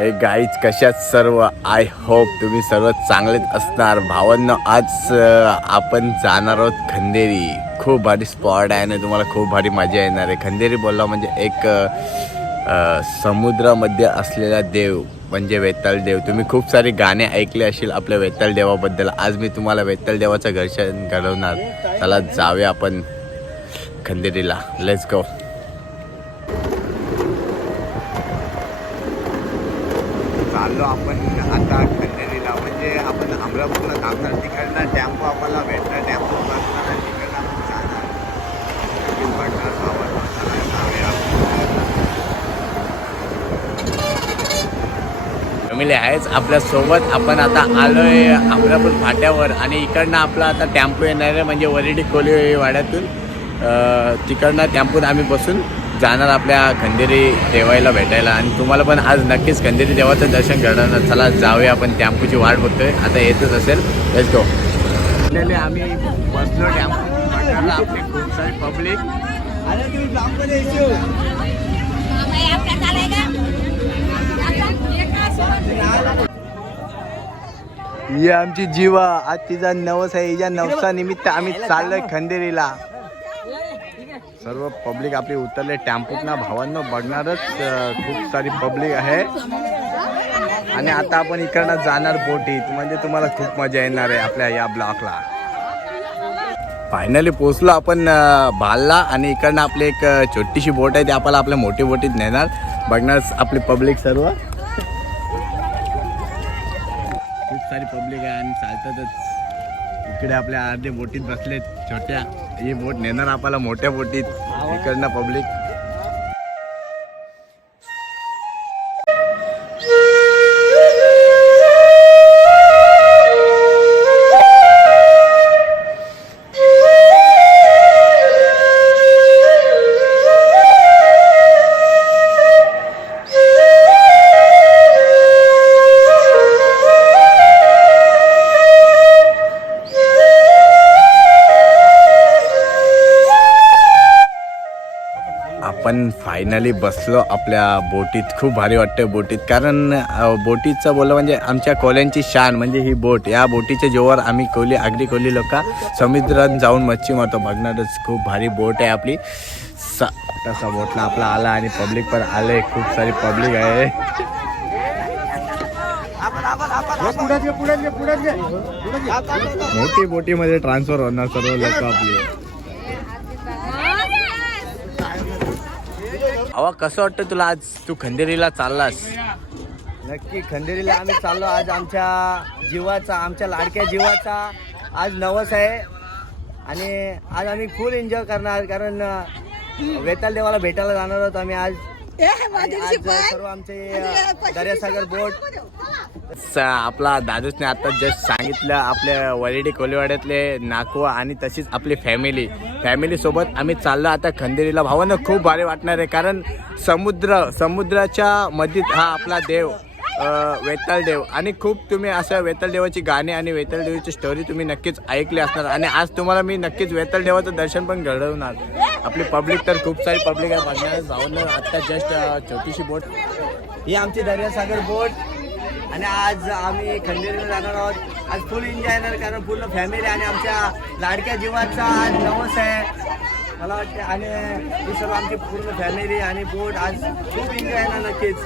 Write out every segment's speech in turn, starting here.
हे गाईज कशात सर्व आय होप तुम्ही सर्व चांगलेच असणार भावांनो. आज आपण जाणार आहोत खंदेरी. खूप भारी स्पॉट आहे आणि तुम्हाला खूप भारी मजा येणार आहे. खंदेरी बोलला म्हणजे एक समुद्रामध्ये असलेला देव म्हणजे वेताळ देव. तुम्ही खूप सारे गाणे ऐकले असतील आपल्या वेताळ देवाबद्दल. आज मी तुम्हाला वेताळ देवाचं दर्शन घडवणार. चला जाऊया आपण खंदेरीला. Let's go. चाललो आपण आता खंदेरीला. म्हणजे आपण अमरापूरला थांबणार. तिकडनं टॅम्पो आम्हाला भेटणार. टॅम्पो बसणार आणि तिकडनं आपण जाणार. फॅमिली आहेच आपल्यासोबत. आपण आता आलोय अमरापूर फाट्यावर आणि इकडनं आपला आता टॅम्पो येणार आहे. म्हणजे वरेडी कोली वाड्यातून तिकडनं टॅम्पोत आम्ही बसून जाणार आपल्या खंदेरी देवाला भेटायला. आणि तुम्हाला पण आज नक्कीच खंदेरी देवाचं दर्शन घडवणार. चला जाऊया. आपण टॅम्पोची वाट बघतोय. आता येतच असेल. Let's go. आम्ही बसलो टॅम्पो. आपली खूप सारी पब्लिक. ही आमची जीवा. आज तिचा नवस आहे. हिच्या नवसानिमित्त आम्ही चाललोय खंदेरीला. सर्व पब्लिक आपली उतरले टॅम्पोत ना भावांनो. बघणारच खूप सारी पब्लिक आहे. आणि आता आपण इकडनं जाणार बोटीत. म्हणजे तुम्हाला खूप मजा येणार आहे आपल्या या ब्लॉकला. फायनली पोचलो आपण भालला. आणि इकडनं आपली एक छोटीशी बोट आहे. ती आपल्याला आपल्या मोठी बोटीत नेणार. बघणार आपली पब्लिक सर्व. खूप सारी पब्लिक आहे आणि चालतातच. इकडे आपल्या अर्धे बोटीत बसलेत छोट्या. ही बोट नेणार आपल्याला मोठ्या बोटीत. इकडनं पब्लिक. आपण फायनली बसलो आपल्या बोटीत. खूप भारी वाटतं बोटीत. कारण बोटीचं बोललं म्हणजे आमच्या कोल्यांची शान म्हणजे ही बोट. या बोटीच्या जोवर आम्ही कोली आगरी कोली लोक समुद्रात जाऊन मच्छी मारतो. बघणारच खूप भारी बोट आहे आपली. तसा बोटला आपला आला आणि पब्लिक पण आले. खूप सारी पब्लिक आहे. मोठी बोटीमध्ये ट्रान्सफर होणार सर्व लोक आपली. अवा कसं वाटतं तुला आज तू खंदेरीला चाललास? नक्की खंदेरीला आम्ही चाललो. आज आमच्या जीवाचा, आमच्या लाडक्या जीवाचा आज नवस आहे. आणि आज आम्ही फुल एन्जॉय करणार. कारण वेताळ देवाला भेटायला जाणार आहोत आम्ही आज. सर्व आमचे दर्यासागर बोट. आपला दादूसने आता जस्ट सांगितलं आपल्या वरेडी कोलीवाड्यातले नाकवा आणि तशीच आपली फॅमिली सोबत आम्ही चाललो आता खंदेरीला. भावांना खूप भारी वाटणार आहे. कारण समुद्राच्या मधीत हा आपला देव वेताळ देव. आणि खूप तुम्ही असं वेताळ देवाची गाणी आणि वेताळ देवाची स्टोरी तुम्ही नक्कीच ऐकली असणार. आणि आज तुम्हाला मी नक्कीच वेताळ देवाचं दर्शन पण घडवणार. आपली पब्लिक तर खूप सारी पब्लिक आहे. बघणार भावांना आता जस्ट छोटीशी बोट. ही आमची दर्यासागर बोट. आणि आज आम्ही खंदेरीला जाणार आहोत. आज फुल एन्जॉय येणार. कारण पूर्ण फॅमिली आणि आमच्या लाडक्या जीवाचा आज नवस आहे मला वाटते. आणि ही सर्व आमची पूर्ण फॅमिली आणि बोट आज खूप एन्जॉय येणार नक्कीच.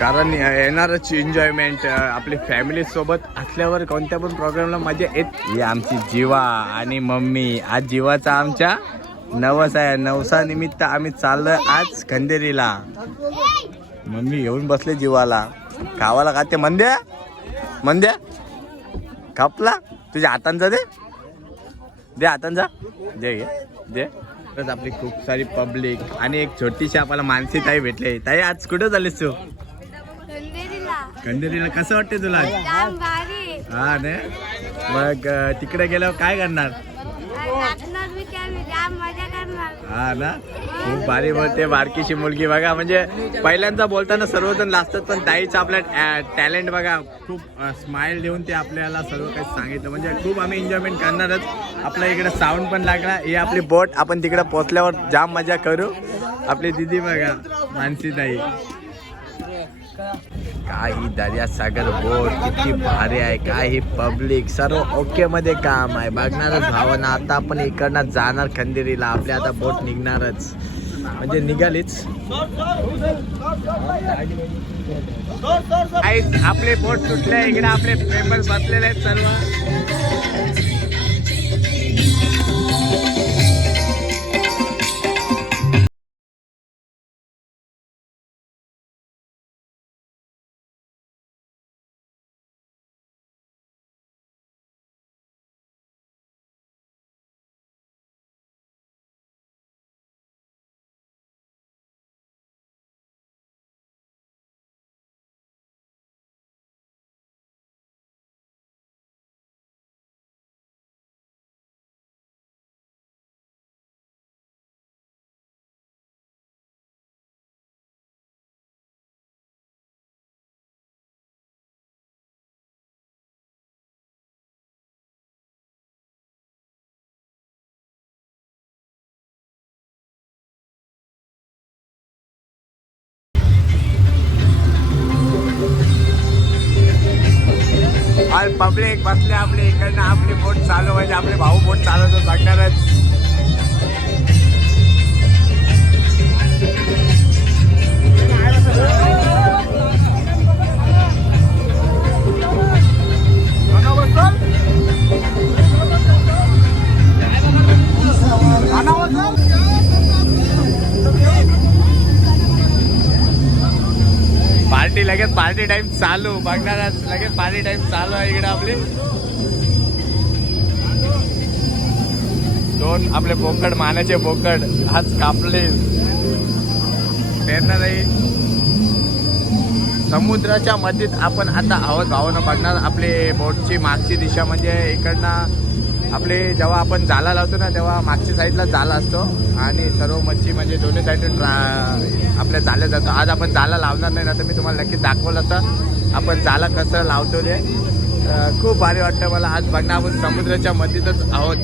कारण येणारच एन्जॉयमेंट आपली फॅमिली सोबत असल्यावर कोणत्या पण प्रोग्रामला मजा येत. ही आमची जीवा आणि मम्मी. आज जीवाचा आमच्या नवस आहे. नवसानिमित्त आम्ही चाललोय आज खंदेरीला. मम्मी घेऊन बसले जीवाला. खावाला खाते. मंद्या खापला तुझ्या हातांचा दे हातांचा दे दे. तर आपली खूप सारी पब्लिक आणि एक छोटीशी आपल्याला मानसी ताई भेटले. ताई आज कुठं चाललीस तू? खंदेरीला. कसं वाटते तुला? हा ना. मग तिकडे गेल्यावर काय करणार? हा ना. खूप भारी बोलते बारकीशी मुलगी. बघा म्हणजे पहिल्यांदा बोलताना सर्वजण लाजतात. पण ताईचं आपल्या टॅलेंट बघा. खूप स्माइल देऊन ते आपल्याला सर्व काही सांगितलं. म्हणजे खूप आम्ही एन्जॉयमेंट करणारच. आपल्या इकडे साऊंड पण लागला. ही आपली बोट. आपण तिकडे पोचल्यावर जाम मजा करू. आपली दिदी बघा मानसी ताई. काही दर्यासागर बोट किती भारी आहे, काही पब्लिक सर्व ओके मध्ये काम आहे. बघणारच भावना. आता आपण इकडनं जाणार खंदेरीला, आपल्या आता बोट निघणारच म्हणजे निघालीच. आपले बोट सुटले, इकडे आपले मेंबर्स बसलेले आहेत सर्व. आज पब्लिक बसले आपले इकडनं, आपली बोट चालू म्हणजे आपले भाऊ बोट चालवतो सांगणारच. पार्टी लगेच, पार्टी टाइम चालू. बघणार लगेच पार्टी टाइम चालू आहे इकडे आपले. दोन आपले बोकड, मानाचे बोकड आज कापले. पेरणार नाही. समुद्राच्या मध्येच आपण आता आहोत भावानं. बघणार आपले बोटची मागची दिशा म्हणजे इकडनं आपले जेव्हा आपण जाला लावतो ना तेव्हा मागच्या साईडला जाला असतो आणि सर्व मच्छी म्हणजे दोन्ही साईडून आपल्या जाल्या जातो. आज आपण जाला लावणार नाही ना, तर मी तुम्हाला नक्की दाखवलं असतं आपण जाला कसं लावतो ते. खूप भारी वाटतं मला. आज बघणार आपण समुद्राच्या मध्येच आहोत.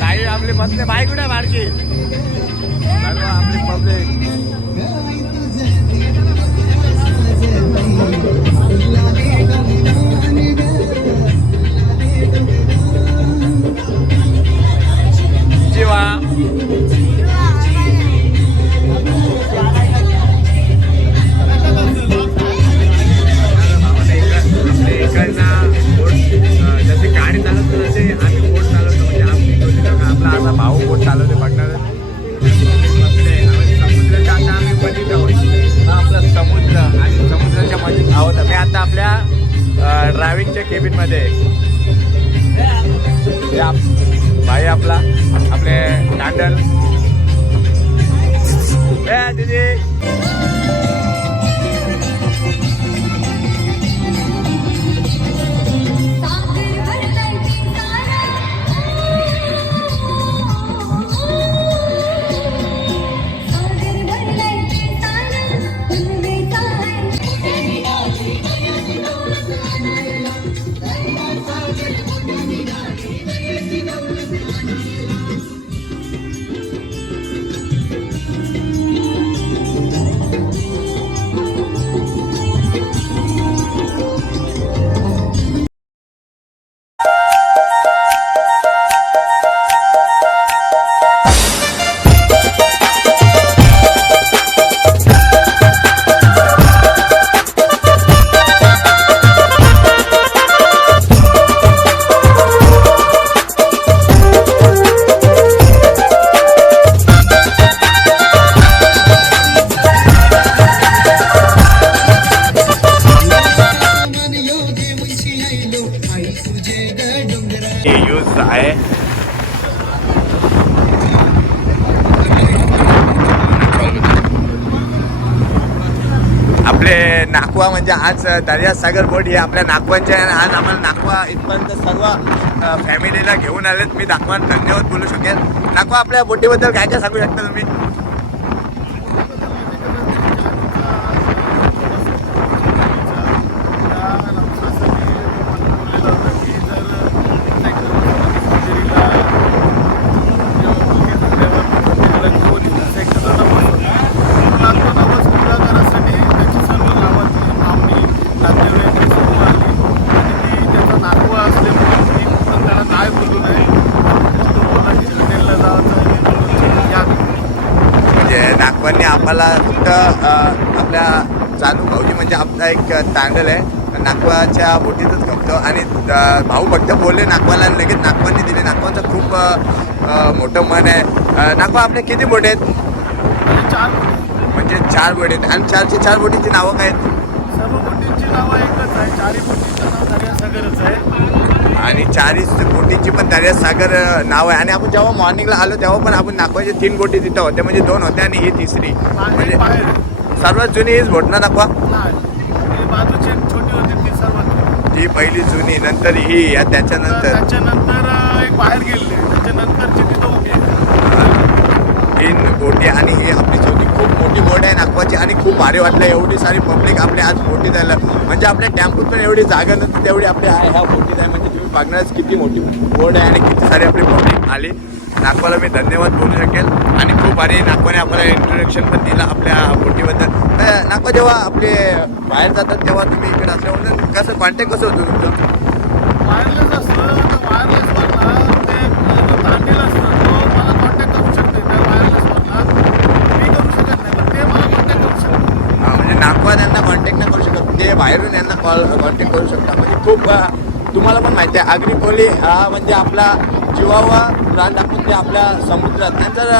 काही आपले बसले बाई कुठे बारकी सर्व आपली पब्लिक. जीवा इकडनं बोट जसे गाडी चालवतो तसे आम्ही बोट चालवतो. म्हणजे आम्ही आपला आता भाऊ बोट चालवते बघणार. समुद्राच्या आता आम्ही मध्ये आहोत. हा आपला समुद्र आणि समुद्राच्या मध्ये आहोत. मी आता आपल्या ड्रायव्हिंगच्या केबिनमध्ये. भाई आपला आपले टँडल दीदी. यूज आहे. आपले नाकवा म्हणजे आज दर्यासागर बोट ही आपल्या नागवांच्या. आज आम्हाला नागवा इथपर्यंत सर्व फॅमिलीला घेऊन आलेत. मी नागवा धन्यवाद बोलू शकेल. नागवा आपल्या बोटीबद्दल काय काय सांगू शकता तुम्ही? म्हणजे आपला एक तांडल आहे नागवाच्या बोटीतच खपतो आणि भाऊ फक्त बोलले नागवाला आणि लगेच नागवांनी दिले. नागवाचं खूप मोठं मन आहे. नागवा आपले किती बोट आहेत? 4 म्हणजे 4 बोट आहेत. आणि 4 बोटींची नावं काय आहेत? सर्व बोटींची नावं एकच आहे. 4 बोटींचं नाव दर्यासागरच आहे आणि 4 बोटींची पण दर्यासागर नाव आहे. आणि आपण जेव्हा मॉर्निंगला आलो तेव्हा पण आपण नागवाच्या 3 बोटी तिथं होत्या, म्हणजे 2 होत्या आणि ही तिसरी. म्हणजे सर्वात जुनी हीच बोट ना नागवा? बाजूची एक छोटी होती ती सर्वात ती पहिली जुनी, नंतर ही, त्याच्यानंतर एक बाहेर गेले, त्याच्यानंतरची तिथं उभी आहे. 3 बोटी आणि ही आपली छोटी खूप मोठी बोट आहे नागवाची. आणि खूप भारी वाटलं एवढी सारी पब्लिक आपल्या आज बोटीत आलं. म्हणजे आपल्या टॅम्पूत पण एवढी जागा नसते तेवढी आपल्या ह्या बोटीत आहे. म्हणजे तुम्ही बघणारच किती मोठी बोट आहे आणि किती सारी आपली पब्लिक आली. नागवाला मी धन्यवाद बोलू शकेल. आणि खूप भारी नागवाने आपल्याला इंट्रोडक्शन पण दिलं आपल्या बोटीबद्दल. नागवा जेव्हा आपले बाहेर जातात तेव्हा तुम्ही इकडे असल्यावर कसं कॉन्टॅक्ट कसं होतं तुमचं? वायरलेस असतं तर वायरलेसवरला ते तांडील असतं तो मला कॉन्टॅक्ट करू शकते. त्या वायरलेसवरला मी करू शकत नाही, पण ते मला कॉन्टॅक्ट करू शकते. म्हणजे नागवा त्यांना कॉन्टॅक्ट नाही करू शकत, ते बाहेरून यांना कॉन्टॅक्ट करू शकता. म्हणजे खूप तुम्हाला पण माहिती आहे आगरी कोळी हा म्हणजे आपला जीवावा प्राण टाकून ते आपल्या समुद्रात आणि जर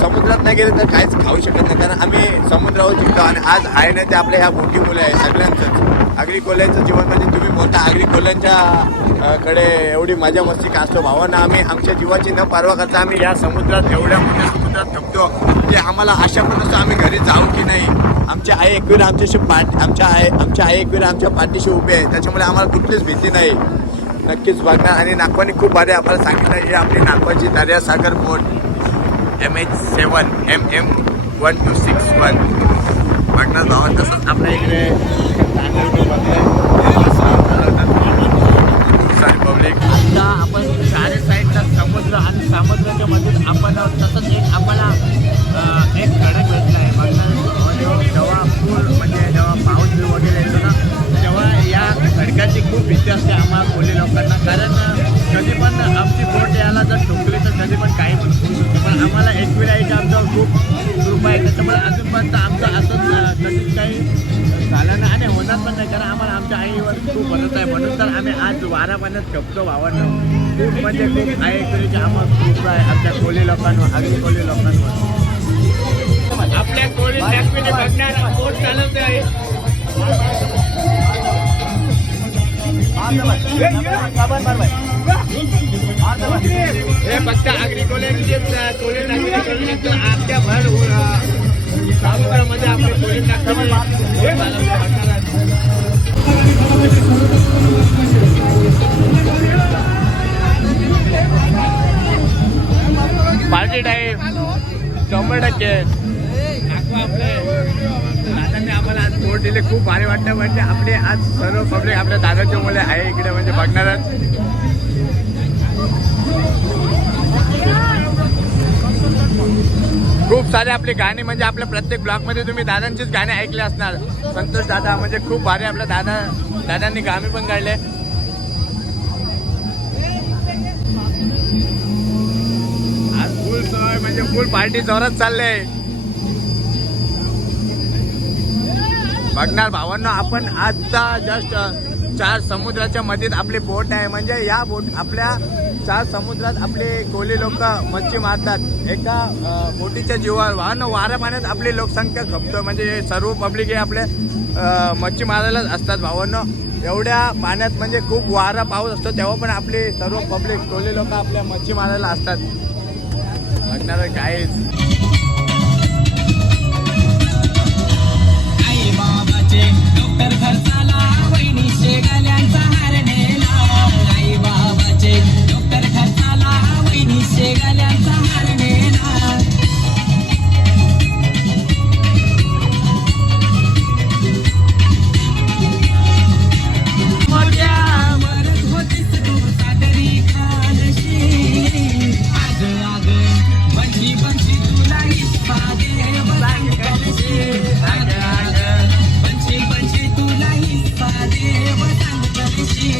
समुद्रात नाही गेले तर काहीच खाऊ शकत नाही. कारण आम्ही समुद्रावर जिंकतो आणि आज आहे ना ते आपल्या ह्या बोटीमुळे आहे सगळ्यांचंच. आगरी कोल्ह्यांचं जीवन म्हणजे तुम्ही बोलता आगरी कोल्ह्यांच्या कडे एवढी मजा मस्ती का असतो. भावांना आम्ही आमच्या जीवाची न परवा करता आम्ही या समुद्रात एवढ्या मोठ्या समुद्रात थकतो की आम्हाला आशा पण नसतो आम्ही घरी जाऊ की नाही. आमच्या आई एकवीर आमच्याशी आमच्या आई एकवीर आमच्या पाठीशी उभे आहे, त्याच्यामुळे आम्हाला कुठलीच भीती नाही. नक्कीच बघणार. आणि नागवानी खूप भारी आपल्याला सांगितलं ही आपली नागवाची दर्यासागर बोट MH7 MM1261 बघणार भावा. तसंच आपल्या इकडे खूप सारी पब्लिक. आता आपण चारी साईडला समुद्र आणि समुद्राच्या मध्ये आपण तसंच एक आम्हाला एक खडक भेटला आहे बघणार. जेव्हा पूल म्हणजे जेव्हा पाऊस वगैरे येतो ना तेव्हा या खडकाची खूप भीती असते आम्हाला कोळी लोकांना. कारण कधी पण आमची बोट याला जर ठोकली तर कधी पण काही पण होऊ शकते. पण आम्हाला एकवीर आहे की आमच्यावर खूप कृपा आहे, त्याच्यामुळे अजूनपर्यंत आमचं असंच कधीच काही झालं नाही आणि होणार पण नाही. कारण आम्हाला आमच्या आईवर खूप भरोसा आहे, म्हणून तर आम्ही आज वारा पाण्यात खपतो भावांना. खूप म्हणजे खूप आई एकवीरची आम्हाला खूप आहे आमच्या कोळी लोकांवर, आगरी कोळी लोकांवर. आपल्या कोळी लॅक्सपीने बघणार बोट चालवते आहे. हे फक्त आगरी कोळ्यांचे कोळी नागरिक आपल्या भर समुद्रामध्ये आपले कोळी पार्टी टाईम 100%. आपले दादांनी आम्हाला आज बोट दिले, खूप भारी वाटतं. म्हणजे आपले आज सर्व पब्लिक आपल्या दादाच्या मुले आहे इकडे म्हणजे बघणारच. खूप सारे आपले गाणे म्हणजे आपल्या प्रत्येक ब्लॉगमध्ये तुम्ही दादांचीच गाणे ऐकले असणार. संतोष दादा म्हणजे खूप भारी आपल्या दादांनी गाणे पण काढले. आज फुल सोय म्हणजे फुल पार्टी जोरात चालले बघणार भावांना. आपण आजचा जस्ट 4 समुद्राच्या मध्येत आपली बोट आहे. म्हणजे या बोट आपल्या 4 समुद्रात आपले कोळी लोक मच्छी मारतात. एकदा बोटीच्या जीवावर वाऱ्या पाण्यात आपली लोकसंख्या खपतो. म्हणजे सर्व पब्लिक हे आपले मच्छी मारायलाच असतात भावांना. एवढ्या पाण्यात म्हणजे खूप वारा पाऊस असतो तेव्हा पण आपली सर्व पब्लिक कोळी लोक आपल्या मच्छी मारायला असतात. बघणार काहीच डॉक्टर खर्चाला वहिनी शेगल्यांचा हार नेला. आई बाबाचे डॉक्टर खर्चाला वहिनी शेगल्यांचा हार नेला. मोठ्या मरत होतीस तू सादरी खानशी. आग आग बंशी बंशी तुला हिस्सा देव सांगशी. आग आग बंशी तुला हिस्सा देव सांगशी.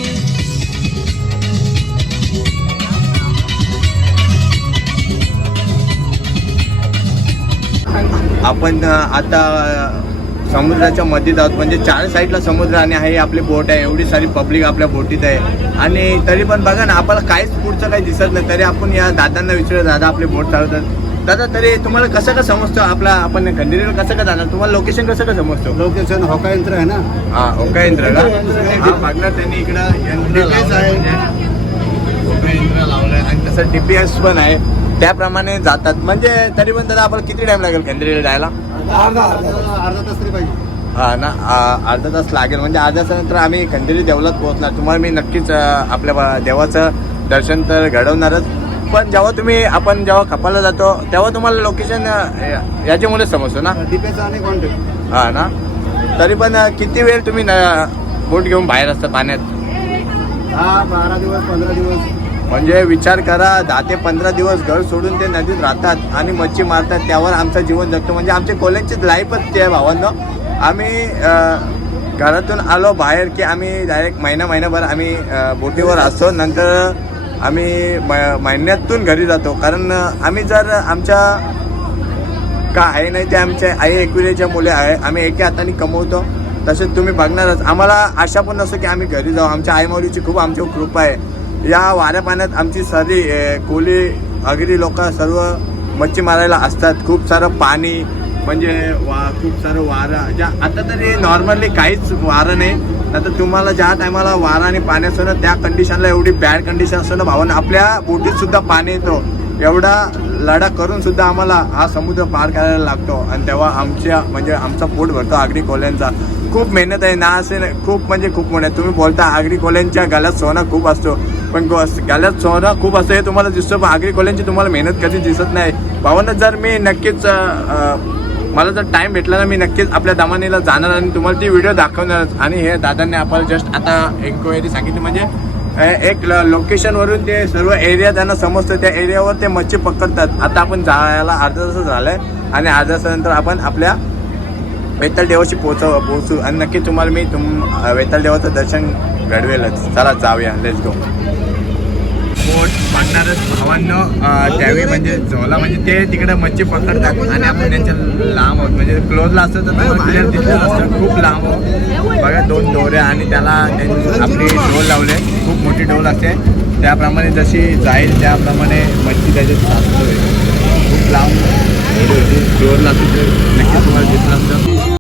आपण आता समुद्राच्या मध्येत आहोत, म्हणजे 4 साईडला समुद्र आणि आहे आपली बोट आहे. एवढी सारी पब्लिक आपल्या बोटीत आहे आणि तरी पण बघा ना, आपल्याला काहीच पुढचं काही दिसत नाही. तरी आपण या दादांना विचारलं, दादा आपली बोट चालवतात. दादा तरी तुम्हाला कसं का समजतो आपला आपण खंडेरीला कसं का जाणार, तुम्हाला लोकेशन कसं का समजतो? लोकेशन होका यंत्र आहे ना. हा होका यंत्र का? हा बघणार त्यांनी इकडं यंत्र होका यंत्र लावलंय आणि तसं DPS पण आहे, त्याप्रमाणे जातात. म्हणजे तरी पण दादा आपल्याला किती टाइम लागेल खंडेरीला जायला? अर्धा तास तरी पाहिजे. हा ना, अर्धा तास लागेल. म्हणजे अर्ध्या तासानंतर आम्ही खंडेरी देवलात पोहोचणार. तुम्हाला मी नक्कीच आपल्या देवाचं दर्शन तर घडवणारच. पण आपण जेव्हा कपाला जातो तेव्हा तुम्हाला लोकेशन याच्यामुळे समजतो ना. DPS आणि कॉन्टॅक्ट. हा ना, तरी पण किती वेळ तुम्ही बोट घेऊन बाहेर असता पाण्यात? 12 दिवस 15 दिवस. म्हणजे विचार करा, 10 ते 15 दिवस घर सोडून ते नदीत राहतात आणि मच्छी मारतात, त्यावर आमचं जीवन जगतो. म्हणजे आमचे कोल्यांचीच लाईफच ते आहे भावांनो. आम्ही घरातून आलो बाहेर की आम्ही डायरेक्ट महिनाभर आम्ही बोटीवर असतो. नंतर आम्ही महिन्यातून घरी जातो. कारण आम्ही जर आमच्या का आहे नाही ते आमच्या आई एकविरेच्या मुले आहे, आम्ही एके हाताने कमवतो. तसेच तुम्ही बघणारच, आम्हाला आशा पण नसतो की आम्ही घरी जाऊ. आमच्या आईमाऊलीची खूप आमच्यावर कृपा आहे. या वाऱ्या पाण्यात आमची सारी कोली आगरी लोक सर्व मच्छी मारायला असतात. खूप सारं पाणी, म्हणजे खूप सारं वारं. ज्या आता तरी नॉर्मली काहीच वारं नाही. आता तुम्हाला ज्या टायमाला वारा आणि पाणी असतो ना, त्या कंडिशनला एवढी बॅड कंडिशन असतो ना भावांना, आपल्या बोटीत सुद्धा पाणी येतो. एवढा लढा करून सुद्धा आम्हाला हा समुद्र पार करायला लागतो. आणि तेव्हा आमचा पोट भरतो आगरी कोल्यांचा. खूप मेहनत आहे ना, असे खूप म्हणजे खूप मोठे. तुम्ही बोलता आगरी कोल्यांच्या गळ्यात सोनं खूप असतो, पण गळ्यात सोनं खूप असतं हे तुम्हाला दिसतं, पण आगरी कोल्यांची तुम्हाला मेहनत कधी दिसत नाही भावांना. जर मी नक्कीच मला जर टाईम भेटला ना, मी नक्कीच आपल्या दमानीला जाणार आणि तुम्हाला ती व्हिडिओ दाखवणारच. आणि हे दादांनी आपल्याला जस्ट आता एन्क्वायरी सांगितली, म्हणजे एक लोकेशनवरून ते सर्व एरिया त्यांना समजतं, त्या एरियावर ते मच्छी पकडतात. आता आपण जायला अर्धा तास झाला आहे आणि अर्ध्या तासानंतर आपण आपल्या वेताळ देवाशी पोहोचू आणि नक्की तुम्हाला मी वेताळ देवाचं दर्शन घडवेलच. चला जाऊया, लेट्स गो. बोट बघणारच भावांनो, त्यावेळी म्हणजे झोला म्हणजे ते तिकडे मच्छी पकडतात आणि आपण त्यांच्या लांब आहोत. म्हणजे क्लोजला असतं तर तुम्हाला क्लिअर दिसलं असतं, खूप लांब आहोत. बघा 2 दोऱ्या आणि त्याला आपली डोल लावले, खूप मोठी डोल असते. त्याप्रमाणे जशी जाईल त्याप्रमाणे मच्छी त्याच्यात साचतोय. खूप लांब डोल असते, ते नक्कीच तुम्हाला दिसलं असतं.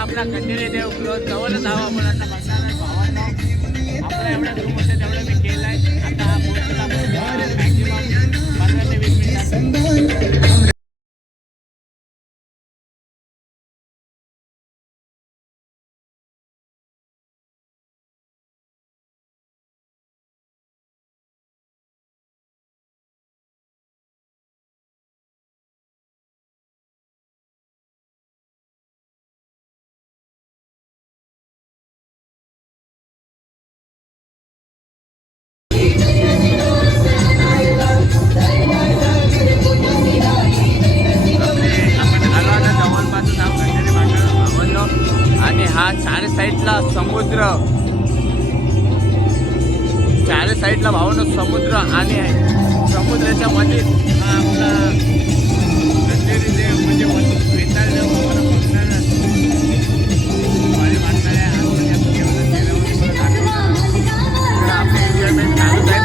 आपला खंडेरी देव क्लोज जवळच हवा मुलांना बघणार आहे भावांना. आपला एवढ्या रूम होते तेवढं मी केलंय. आता मॅक्झिमम 15 ते 20 मिनिटात समुद्र, चार साईडला भावनं समुद्र आणि समुद्राच्या मध्ये हा आपला अंधेरी देव म्हणजे वेताळ देव आम्हाला बघणार भारी वाटणार आहे. आणि आपण जेवणात गेल्यावर तर आपलं एन्जॉयमेंट चालूच आहे.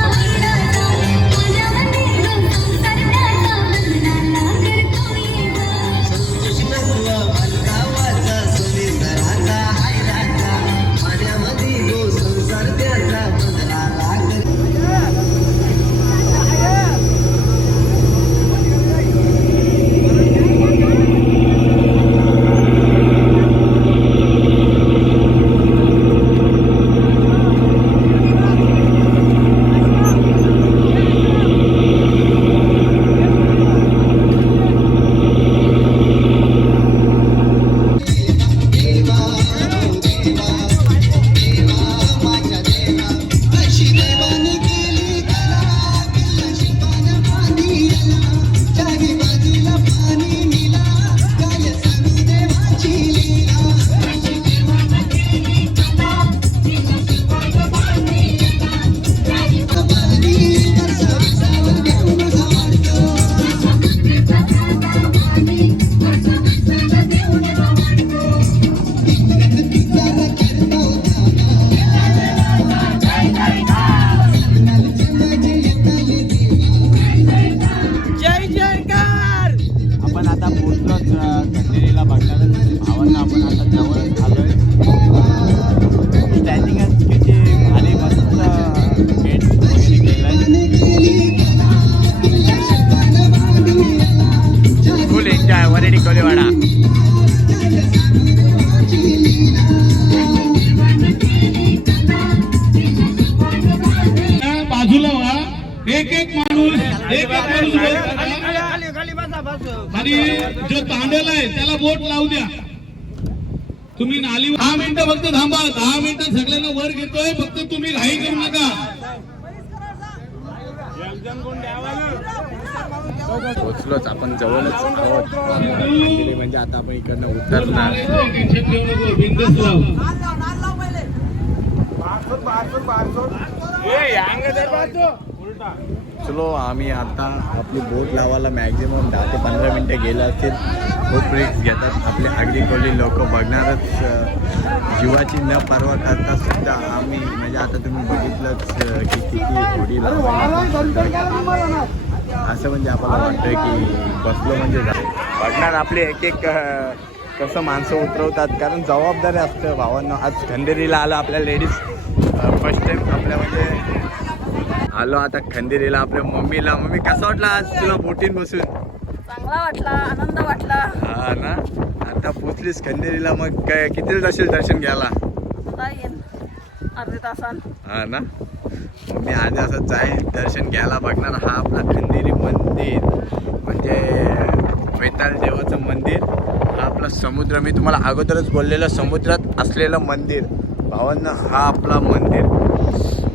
आपण आता पोहोचलोच खंडेरीला बघणारच भावांना. आपण आता जवळच आलोय. स्टँडिंगच किती भारी मस्त गेट वगैरे केलंय. फुल एन्जॉय वरेडी कोलीवाडा. बाजूला व्हा. एक एक माणूस आणि जो तांडेल आहे त्याला बोट लावू द्या. तुम्ही नाली 10 मिनिटं फक्त थांबा. 10 मिनिटं सगळ्यांना वर घेतोय. फक्त तुम्ही घाई करू नका. पोहोचलोच आपण जवळच आहोत. म्हणजे आता आपण इकडनं उतरणार. टेन्शन घेऊ नको. बिंदास लाव. चलो आम्ही आता आपली बोट लावायला मॅक्झिमम 10 ते 15 मिनटं गेले असतील. खूप रिक्स घेतात आपले आगरी कोली लोक बघणारच. जीवाची न पर्वा करता सुद्धा आम्ही म्हणजे आता तुम्ही बघितलंच की किती होडी असं म्हणजे आपल्याला वाटतं की बसलो म्हणजे बघणार आपले एक एक कसं माणसं उतरवतात. कारण जबाबदारी असतं भावांना. आज खंडेरीला आलं आपल्या लेडीज फर्स्ट टाइम आपल्या म्हणजे आलो आता खंडेरीला आपल्या मम्मीला. मम्मी कसा वाटला आज तुला बोटीन बसून? चांगला वाटला, आनंद वाटला. हा ना. आता पोचलीस खंडेरीला. मग काय किती दर्शन घ्यायला? आता येईन अर्ध्या तासान. हा ना. मी आधी असं जाईल दर्शन घ्यायला बघणार. हा आपला खंडेरी मंदिर म्हणजे वेताळ देवाचं मंदिर. हा आपला समुद्र, मी तुम्हाला अगोदरच बोललेलं समुद्रात असलेलं मंदिर भावांना. हा आपला मंदिर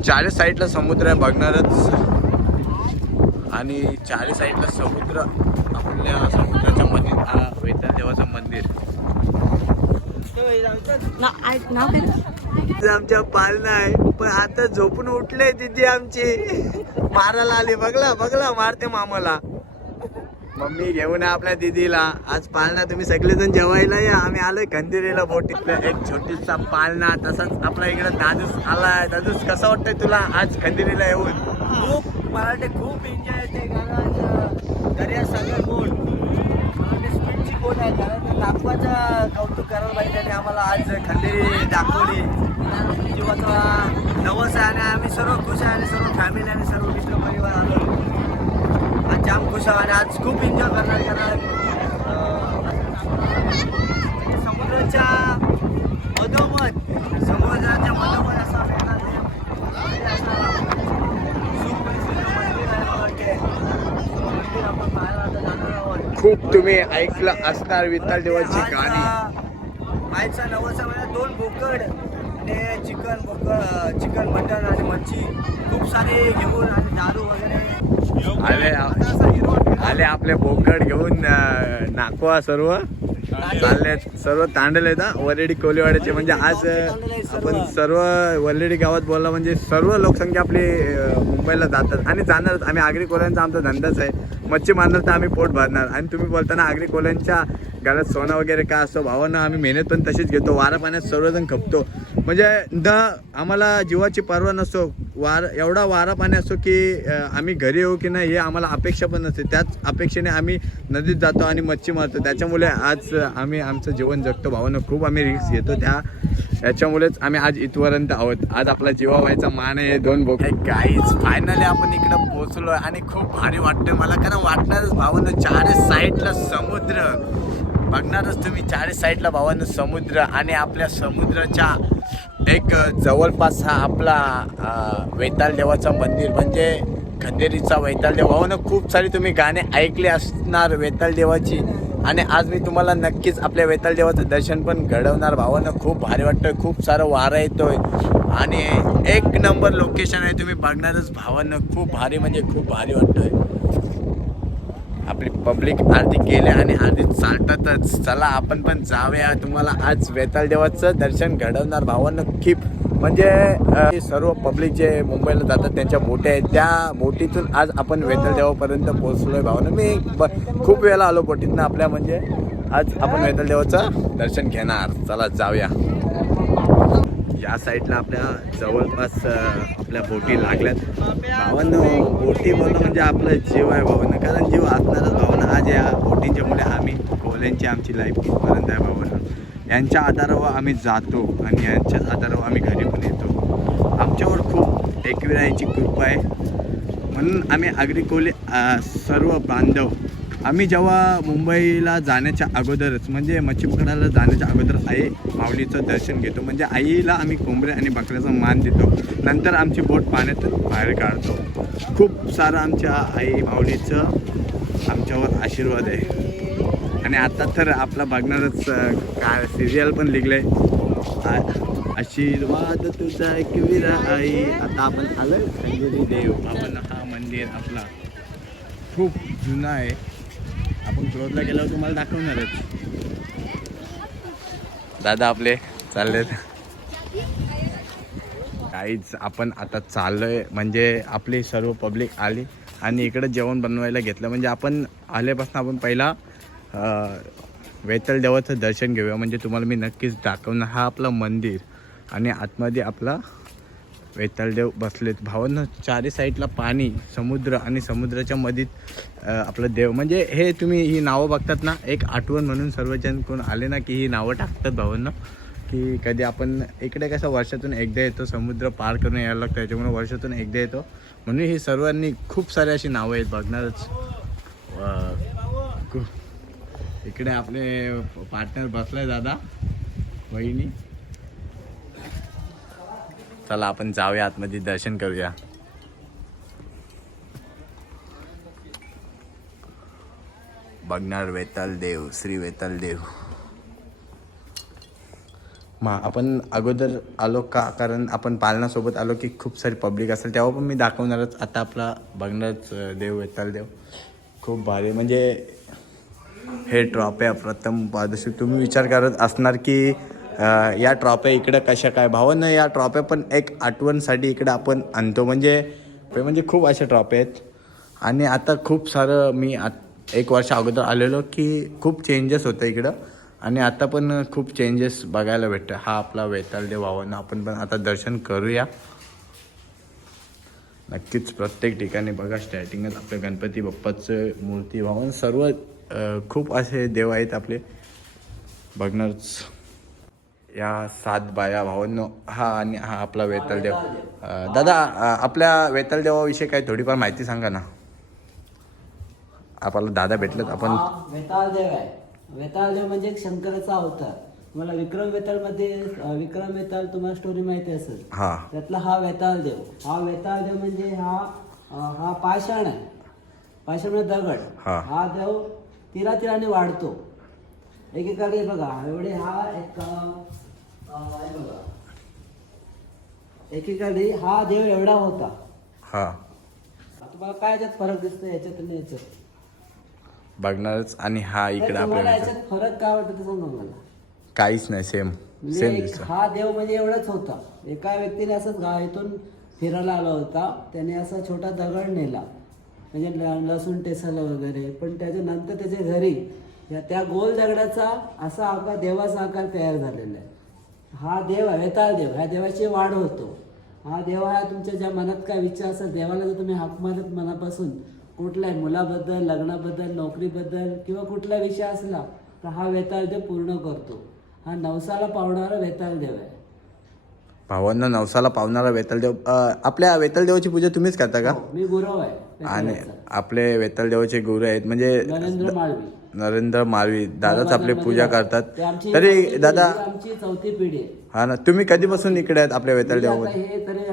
चारी साईडला समुद्र आहे बघणारच. आणि चारी साईडला समुद्र. आपल्या समुद्राच्या मध्ये हा वेताळ देवाचं मंदिर. आमच्या पालना आहे पण आता झोपून उठले तिथे आमची. मारायला आली. बघला मारते मामाला. मम्मी घेऊन आपल्या दिदीला. आज पालना तुम्ही सगळेजण जेवायला या. आम्ही आलोय खंडेरीला बोटीतला एक छोटीसा पालना. तसाच आपला इकडे दादूस आलाय. दादूस कसं वाटतंय तुला आज खंडेरीला येऊन? खूप मला वाटते खूप एन्जॉय येते. कारण दर्या सागर बोट स्पीडची बोट आहे. कारण नागपाचा कौतुक करायला पाहिजे. आणि आम्हाला आज खंडेरी दाखवली. जीवाचा नवस आहे आणि आम्ही सर्व खुश आहे. आणि सर्व फॅमिली आणि सर्व मित्र परिवार आलो. आज जाम खुश आहे आणि आज खूप एन्जॉय करणार. कारण समुद्राच्या मधोमध असा खूप तुम्ही ऐकलं असणार विठ्ठल देवाची गाणी. आजचा नवसा म्हणजे 2 बोकड आणि चिकन मटन आणि मच्छी खूप सारे घेऊन आणि दारू वगैरे आले आपले बोकड घेऊन नाकवा सर्व. चाललेत सर्व तांडले आहेत हा, वरळी कोलीवाड्याचे. म्हणजे आज आपण सर्व वरळी गावात बोलला म्हणजे सर्व लोकसंख्या आपली मुंबईला जातात आणि जाणारच. आम्ही आगरी कोल्यांचा आमचा धंदाच आहे, मच्छी मारणार तर आम्ही पोट भरणार. आणि तुम्ही बोलताना आगरी कोल्यांच्या घरात सोनं वगैरे काय असतो भावांना, आम्ही मेहनत पण तशीच घेतो, वारा पाण्यात सर्वजण खपतो. म्हणजे आम्हाला जीवाची पर्वा नसतो, एवढा वारा पाणी असतो की आम्ही घरी येऊ की नाही हे आम्हाला अपेक्षा पण नसते. त्याच अपेक्षेने आम्ही नदीत जातो आणि मच्छी मारतो. त्याच्यामुळे आज आम्ही आमचं जीवन जगतो भावांना, खूप आम्ही रिस्क घेतो. याच्यामुळेच आम्ही आज इथपर्यंत आहोत. आज आपला जीवा व्हायचा मान आहे. 2 बोक गाईज फायनली आपण इकडं पोहोचलो आणि खूप भारी वाटतं मला, कारण वाटणारच भावांना चारही साईडला समुद्र बघणारच तुम्ही. चारही साईडला भावांना समुद्र आणि आपल्या समुद्राच्या एक जवळपास हा आपला वेताळ देवाचं मंदिर म्हणजे खंदेरीचा वेताळ देव. भावांना खूप सारी तुम्ही गाणे ऐकले असणार वेताळ देवाची, आणि आज मी तुम्हाला नक्कीच आपल्या वेताळ देवाचं दर्शन पण घडवणार. भावांना खूप भारी वाटतं, खूप सारं वारा येतोय आणि 1 नंबर लोकेशन आहे, तुम्ही बघणारच भावांना. खूप भारी म्हणजे खूप भारी वाटतंय. आपली पब्लिक आरती केली आणि आरती चालतातच. चला आपण पण जाऊया, तुम्हाला आज वेताळ देवाचं दर्शन घडवणार भावांना. म्हणजे सर्व पब्लिक जे मुंबईला जातात त्यांच्या बोटी आहेत, त्या बोटीतून आज आपण वेताळ देवापर्यंत पोहोचलोय भावांना. मी खूप वेळेला आलो बोटीतनं आपल्या, म्हणजे आज आपण वेताळ देवाचं दर्शन घेणार. चला जाऊया. या साईडला आपल्या जवळपास आपल्या बोटी लागल्यात भावांना. बोटी बोलणं म्हणजे आपलं जीव आहे भावांना, कारण जीव असणारच भावांना. आज या बोटींच्यामुळे आम्ही कोल्यांची आमची लाईफ इथपर्यंत आहे भावांना. यांच्या आधारावर आम्ही जातो आणि यांच्याच आधारावर आम्ही घरी पण येतो. आमच्यावर खूप एकविरायची कृपा आहे, म्हणून आम्ही आगरी कोली सर्व बांधव आम्ही जेव्हा मुंबईला जाण्याच्या अगोदरच म्हणजे मच्छी पकडायला जाण्याच्या अगोदर आई माऊलीचं दर्शन घेतो. म्हणजे आईला आम्ही कोंबड्या आणि बकऱ्याचा मान देतो, नंतर आमची बोट पाण्यातून बाहेर काढतो. खूप सारं आमच्या आई माऊलीचं आमच्यावर आशीर्वाद आहे. आणि आता तर आपला बघणारच काय सिरियल पण लिहिलंय, आशीर्वाद तुझा एकविरा आई. आता आपण आलोय खंदेरी देव. आपण हा मंदिर आपला खूप जुना आहे, आपण क्लोजला गेल्यावर तुम्हाला दाखवणारच. दादा आपले चाललेत. काहीच आपण आता चाललोय म्हणजे आपली सर्व पब्लिक आली आणि इकडे जेवण बनवायला घेतलं. म्हणजे आपण आल्यापासून आपण पहिला वेताळ देवाचं दर्शन घेऊया. म्हणजे तुम्हाला मी नक्कीच दाखवणार. हा आपला मंदिर आणि आतमध्ये आपला वेताळ देव बसलेत भावांना. चारी साईडला पाणी, समुद्र आणि समुद्राच्या मधीत आपलं देव. म्हणजे हे तुम्ही ही नावं बघतात ना, एक आठवण म्हणून सर्वजण कोण आले ना की ही नावं टाकतात भावांना, की कधी आपण इकडे कसं वर्षातून एकदा येतो, समुद्र पार करून यायला लागतं, त्याच्यामुळे वर्षातून एकदा येतो. म्हणून ही सर्वांनी खूप सारे अशी नावं आहेत बघणारच. इकडे आपले पार्टनर बसलाय दादा वहिनी. चला आपण जाऊया आतमध्ये, दर्शन करूया. बघणार वेताळ देव, श्री वेताळ देव. आपण अगोदर आलो का, कारण आपण पालनासोबत आलो की खूप सारी पब्लिक असेल, तेव्हा पण मी दाखवणारच. आता आपला बघणारच देव वेताळ देव खूप भारी. म्हणजे हे ट्रॉफ्या प्रथम पादशी तुम्ही विचार करत असणार की या ट्रॉफ्या इकडं कशा काय. भावांना या ट्रॉफ्या पण एक आठवणसाठी इकडं आपण आणतो. म्हणजे खूप अशा ट्रॉफ्या आहेत. आणि आता खूप सारं मी 1 वर्ष अगोदर आलेलो की खूप चेंजेस होतं इकडं, आणि आता पण खूप चेंजेस बघायला भेटतं. हा आपला वेताळ देव भावांना. आपण पण आता दर्शन करूया नक्कीच. प्रत्येक ठिकाणी बघा स्टार्टिंगच आपल्या गणपती बाप्पाचं मूर्ती भावांना. सर्व खूप असे देव आहेत आपले बघणारच. या 7 बाया भावांनो. हा आणि हा आपला वेताळ देव. दादा आपल्या वेताळ देवाविषयी काही थोडीफार माहिती सांगा ना. आपल्याला दादा भेटलेत आपण. वेताळ देव आहे. वेताळ देव म्हणजे एक शंकराचा अवतार. तुम्हाला विक्रम वेताळ तुम्हाला स्टोरी माहिती असेल. हा, त्यातला हा वेताळ देव. हा वेताळ देव म्हणजे हा पाषाण आहे. पाषाण म्हणजे दगड. हा देव तिराने वाढतो. एकेकाळी बघा एवढे हा एक बघा, एकेकाळी हा देव एवढा होता. हा तुम्हाला काय याच्यात फरक दिसतो याच्यात आणि याच्यात? बघणारच. आणि हा इकडे तर तुम्हाला आपल्या याच्यात फरक काय वाटतं ते सांगा मला. काहीच नाही, सेम म्हणजे सेम एक दिसतो. हा देव म्हणजे एवढाच होता. एका व्यक्तीने असंच इथून फिरायला आला होता, त्याने असा छोटा दगड नेला म्हणजे लसूण टेसाला वगैरे, पण त्याच्यानंतर त्याच्या घरी त्या गोल दगडाचा असा आकार, देवाचा आकार तयार झालेला आहे. हा देव आहे वेताळ देव, ह्या देवाची वाढ होतो. हा देव हा तुमच्या ज्या मनात काय विचार असेल, देवाला जर तुम्ही हाक मारत मनापासून कुठल्याही मुलाबद्दल, लग्नाबद्दल, नोकरीबद्दल किंवा कुठला विषय असला तर हा वेताळ देव पूर्ण करतो. हा नवसाला पावणारा वेताळ देव आहे. भावांना नवसाला पावणारा वेताळदेव. आपल्या वेताळदेवाची पूजा तुम्हीच करता का? हो, मी गुरव आहे आणि वेताळाचा. आपले वेताळदेवाचे गुरु आहेत म्हणजे नरेंद्र माळवी. नरेंद्र माळवी दादाच आपले पूजा करतात. ते आमची तरी चौथी पिढी, दादा ही आमची चौथी पिढी आहे. हा ना, तुम्ही कधीपासून इकडे आहेत आपल्या मी आता वेताळदेवामध्ये? हे तरी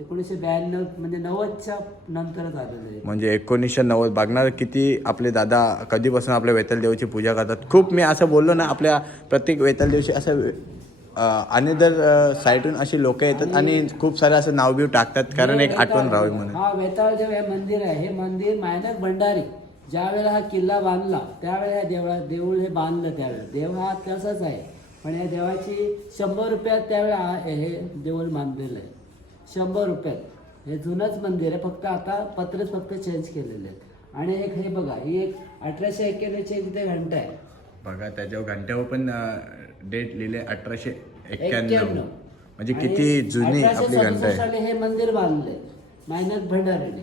1992 म्हणजे 90च्या नंतरच आलेलं आहे. म्हणजे 1990 बघणार किती आपले दादा कधीपासून आपल्या वेताळदेवाची पूजा करतात. खूप मी असं बोललो ना, आपल्या प्रत्येक वेताळदेवशी असं अनेदर साईडून अशी लोक येतात आणि खूप सारे असं नाव बिव टाकतात, कारण एक आठवण राहावी म्हणून. हा वेताळ देव हे मंदिर आहे. हे मंदिर मायनक भंडारी ज्या वेळेला हा किल्ला बांधला त्यावेळेला ह्या देऊळ हे बांधलं. त्यावेळेला देव हा तसाच आहे, पण या देवाची 100 रुपयात त्यावेळेला हे देऊळ बांधलेलं आहे. 100 रुपयात. हे जुनंच मंदिर आहे, फक्त आता पत्रच फक्त चेंज केलेले आहेत. आणि एक हे बघा, ही एक 1891ची एक तिथे घंटा आहे बघा, त्याच्यावर घंट्यावर पण डेट लिहिले 1891. म्हणजे आणि किती जुनी आपली घंटा 1867 आहे. साली हे मंदिर बांधलंय मायनक भंडारीने.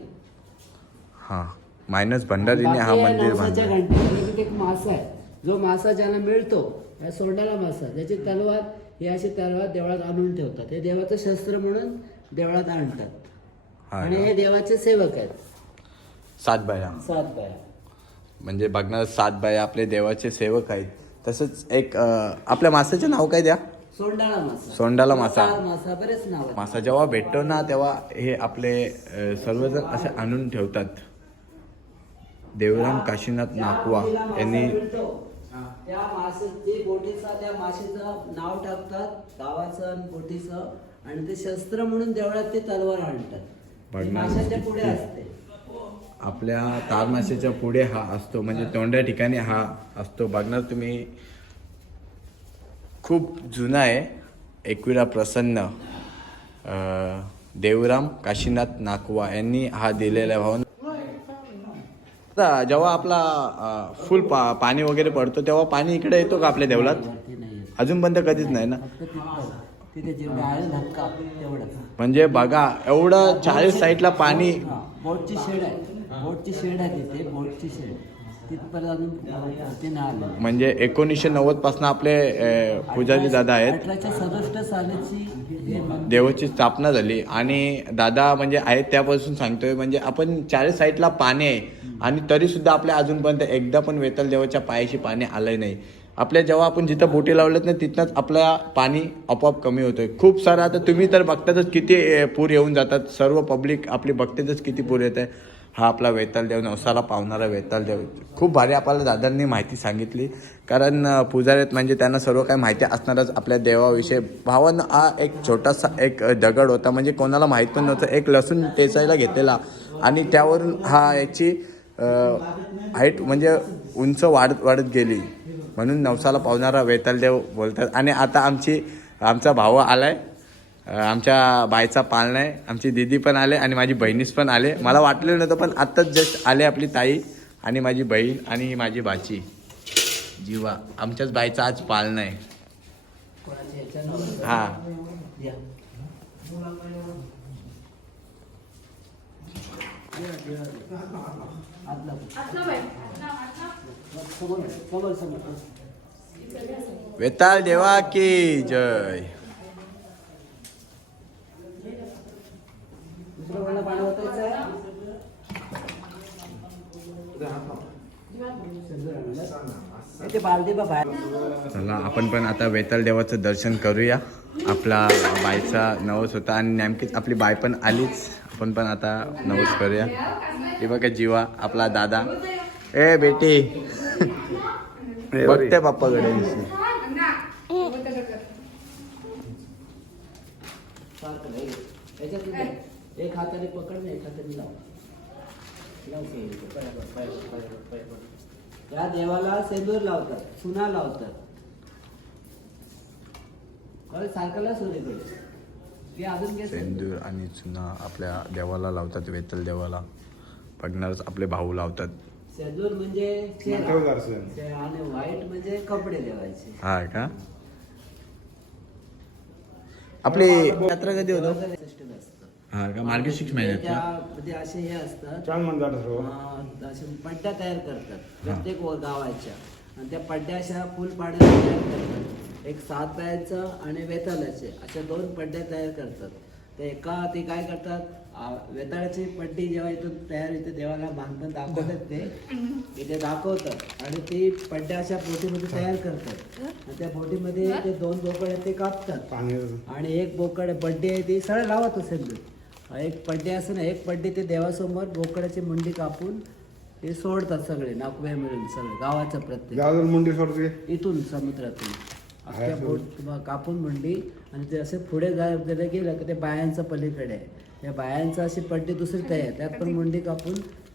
हा, मायनस भंडारीने हा बाकी मंदिर नवसाच्या बांधला. घंटेमध्ये तिथे एक मासा आहे, जो मासा ज्याला मिळतो या सोंडाला मासा, ज्याची तलवार ही अशी तलवार देवळात आणून ठेवतात. हे देवाचं शस्त्र म्हणून देवळात आणतात. हा आणि का? हे देवाचे सेवक आहेत, 7 बाया. 7 बाया. म्हणजे बघणार 7 बाया आपले देवाचे सेवक आहेत. तसंच एक आपल्या मासाचं नाव काय द्या? सोंडाला मासा, सोंडाला मासा. तार मासा, बरेच नाव आहेत. मासा जेव्हा भेटतो ना, तेव्हा हे आपले सर्वजण असे आणून ठेवतात. देवराम काशीनाथ नाकवा ज्या मासा यांनी मिळतो, त्या मासे बोटीचा त्या मासेचं नाव टाकतात, गावाचं आणि बोटीचं, आणि ते शस्त्र म्हणून देवळात ते तलवार आणतात. ती माशाच्या पुढे असते. आपल्या तार माशाच्या पुढे हा असतो, म्हणजे तोंड्या ठिकाणी हा असतो. बघणार तुम्ही, खूप जुना आहे. एकविरा प्रसन्न देवराम काशीनाथ नाकवा यांनी हा दिलेला भावना. जेव्हा आपला फुल पाणी वगैरे पडतो तेव्हा पाणी इकडे येतो का आपल्या देवळात? वरती नाही येत. अजूनपर्यंत कधीच नाही ना. फक्त तिथे जेवढे आहे धक्का तेवढंच. म्हणजे बघा, एवढं चारी साईडला पाणी. हा, बोटची शेड आहे, बोटची शेड आहे तिथे, बोटची शेड तिथपर्यंत अजून वरती नाही आलं. म्हणजे 1990 पासून आपले पुजारी दादा आहेत. 1867 सालाची हे मंदिर. देवाची स्थापना झाली आणि दादा म्हणजे आहेत त्यापासून सांगतोय. म्हणजे आपण चारी साईडला पाणी आहे आणि तरी सुद्धा आपल्या अजूनपर्यंत एकदा पण वेताळ देवाच्या पायाशी पाणी आलंय नाही. आपल्या जेव्हा आपण जिथं बोटी लावलेत ना, तिथनंच आपल्या पाणी आपोआप कमी होतोय. खूप सारं आता तुम्ही तर बघतातच किती पूर येऊन जातात. सर्व पब्लिक आपली बघतेच किती पूर येत आहे. हा आपला वेताळ देव, नवसाला पावणारा वेताळ देव. खूप भारी आपल्याला दादांनी माहिती सांगितली, कारण पुजारीत म्हणजे त्यांना सर्व काही माहिती असणारच आपल्या देवाविषयी. भावानं हा एक छोटासा एक दगड होता, म्हणजे कोणाला माहीत पण नव्हतं. एक लसूण टेचायला घेतलेला आणि त्यावरून हा याची हाईट म्हणजे उंच वाढत वाढत गेली, म्हणून नवसाला पावणारा वेताळ देव बोलतात. आणि आता आमचा भाऊ आलाय, आमच्या बायचा पाळणा आहे. आमची दीदी पण आले आणि माझी बहिणीच पण आले. मला वाटलं नव्हतं, पण आत्ताच जस्ट आले आपली ताई आणि माझी बहीण आणि माझी बाची जीवा. आमच्याच बायचा आज पाळणा आहे. कोणाच्या ह्याच्यानं हा, या. आतला. समोर, समोर, समोर. वेताळ देवा की जय. दुसरं कोणाला पाणी ओतायचं आहे? ते बालदी बा बाहेर. चला आपण पण आता वेताळ देवाचं दर्शन करूया. आपला बायचा नवस होता आणि नेमकीच आपली बाय पण आलीच. आपण पण आता नवस करूया. हे बघा जीवा, आपला दादा. ए बेटी, बघते बाप्पाकडे. एक हाताने पकड ना, एक हाताने लाव. या देवाला सेंदूर लावतात, चुना लावतात. सारखं सोनीकडे ते अजून काय सेंदूर आणि चुना आपल्या देवाला लावतात, वेतल देवाला. बघणारच आपले भाऊ लावतात. सेंदूर म्हणजे चेहरा आणि व्हाईट म्हणजे कपडे देवायचे. हा का? आपली यात्रा कधी होतो? फेस्टिवल असतं. हा का? मार्गशीर्ष महिन्यात का? त्यामध्ये असे हे असतात, असे पड्ड्या तयार करतात प्रत्येक गावाच्या, आणि त्या पड्ड्या अशा फुल पाण्याला तयार करतात. एक 7 बायांचं आणि वेताळाचे अशा 2 पड्ड्या तयार करतात. ते एका ते काय करतात, वेताळाची पड्डी जेव्हा इथून तयार इथे देवाला बांधून दाखवतात, ते इथे दाखवतात आणि ती पड्ड्या अशा बोटीमध्ये तयार करतात. आणि त्या बोटीमध्ये ते 2 बोकड आहेत ते कापतात, आणि एक बोकड पड्डी आहे ती सरळ लावत असेल. एक पड्डी असं ना, एक पड्डी ते देवासमोर बोकडाची मुंडी कापून ते सोडतात सगळे नाकवे मिळून, सगळे गावाचं प्रत्येक मुंडी सोडते इथून समुद्रातून अख्ख्या बोट कापून मुंडी, आणि ते असे पुढे गेलं की ते बायांचं पलीकडे आहे. त्या बायांचं अशी पट्टी दुसरी तयार, त्यात पण मुंडी कापून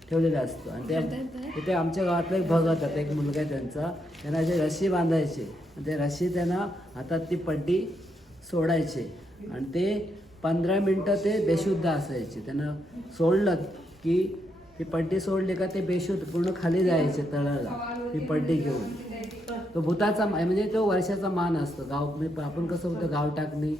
ठेवलेलं असतं. आणि त्या तिथे आमच्या गावातला एक भगत होता, एक मुलगा आहे त्यांचा, त्यांना अशी रस्सी बांधायची, आणि ते रस्सी त्यांना हातात ती पट्टी सोडायची, आणि ते 15 मिनटं ते बेशुद्ध असायचे. त्यांना सोडलं की ती पट्टी सोडली का ते बेशुद्ध पूर्ण खाली जायचे तळाला ती पट्टी घेऊन. तो भूताचा म्हणजे तो वर्षाचा मान असतो. गाव आपण कसं होतं गाव टाकणी,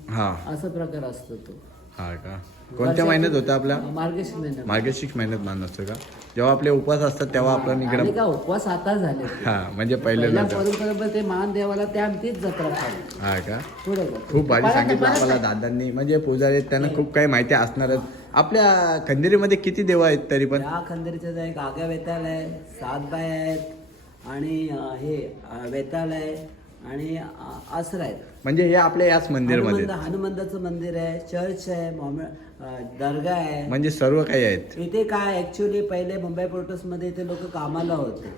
असं प्रकार असतो तो. हा का? कोणत्या महिन्यात होतं आपल्या? मार्गशीर्ष महिन्यात. मार्गशीर्ष महिन्यात मान असतं का? जेव्हा आपले उपवास असतात तेव्हा आपण इकडे. का उपवास आता झाले? हा, म्हणजे पहिल्या परंपरा ते मान देवाला त्या तीच जत्रा खाली. हा का? पुढे खूप भारी सांगितलं आम्हाला दादांनी. म्हणजे पुजारी त्यांना खूप काही माहिती असणारच. आपल्या खंदेरीमध्ये किती देव आहेत तरी पण? या खंदेरीचं एक आग्या वेताळ आहे, 7 बाय आहेत, आणि हे वेताळ आहे, आणि आसरा आहेत. म्हणजे हे आपल्या याच मंदिरमध्ये हनुमंताचं मंदिर आहे, चर्च आहे, दर्गा आहे, म्हणजे सर्व काही आहेत इथे. काय ऍक्च्युली पहिले मुंबई पोर्टस मध्ये इथे लोक कामाला होते.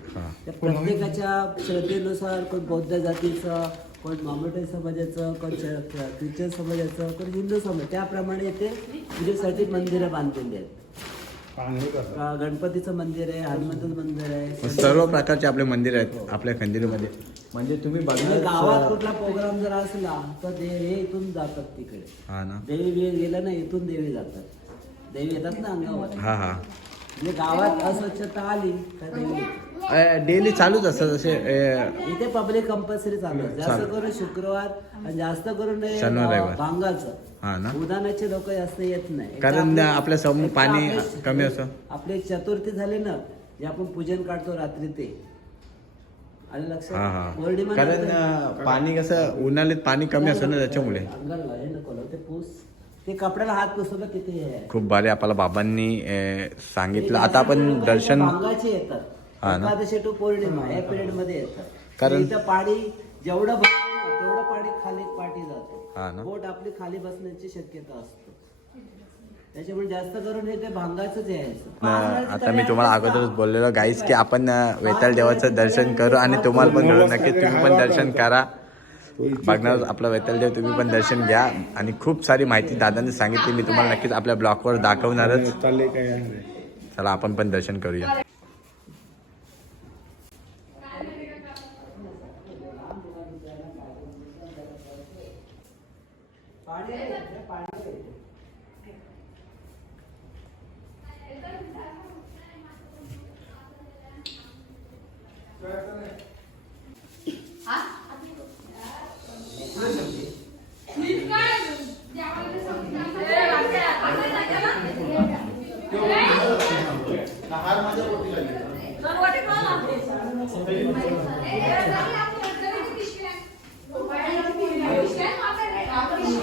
त्या प्रत्येकाच्या श्रद्धेनुसार, कोण बौद्ध जातीचं, कोण मामोटे समाजाचं, कोण ख्रिश्चन समाजाचं, कोण हिंदू समाज, त्याप्रमाणे इथे पूजेसाठी मंदिरं बांधलेली आहेत. गणपतीचं मंदिर आहे, हनुमंताचं मंदिर आहे, सर्व प्रकारचे आपले मंदिर आहेत आपल्या खंदेरीमध्ये. म्हणजे तुम्ही बघा गावात कुठला प्रोग्राम जर असला तर हे इथून जातात तिकडे. हा ना? देवी गेलं ना, इथून देवी जातात. देवी येतात ना अंगावर. हा हा. म्हणजे गावात अस्वच्छता आली तर देवी येते. डेली चालूच असतात असे. इथे पब्लिक कंपल्सरी चालू आहे. जास्त करून शुक्रवार आणि जास्त करून शनिवार, रविवार. भांगाचं. हा ना? उदानाचे लोक जास्त येत नाही, कारण आपल्या समोर पाणी कमी असं. आपली चतुर्थी झाली ना, जे आपण पूजन काढतो रात्री, ते आलं हा लक्षात. हा. पौर्णिमा कारण पाणी कसं उन्हाळ्यात पाणी कमी असतं ना, त्याच्यामुळे. अंगाला हे नको लावू, ते पूस, ते कपड्याला हात पुसवलं तिथे हे आहे. खूप भारी आपल्याला बाबांनी सांगितलं. आता आपण दर्शन. भांगाचे येतात, एकादशी टू पौर्णिमा या पिरियड मध्ये येतात. कारण इथं पाणी जेवढं भरतं ना, तेवढं पाणी खाली पाठी जातो. हा ना? बोट आपली खाली बसण्याची शक्यता असते, त्याच्यामुळे जास्त करून हे ते भांगाचंच यायचं. आता मी तुम्हाला अगोदरच बोललेलो गाईस की आपण वेताळ देवाचं दर्शन करू, आणि तुम्हाला पण घडू नक्कीच तुम्ही पण दर्शन करा. बघणार आपला वेताळ देव, तुम्ही पण दर्शन घ्या. आणि खूप सारी माहिती दादांनी सांगितली, मी तुम्हाला नक्कीच आपल्या ब्लॉगवर दाखवणारच. चला आपण पण दर्शन करूया.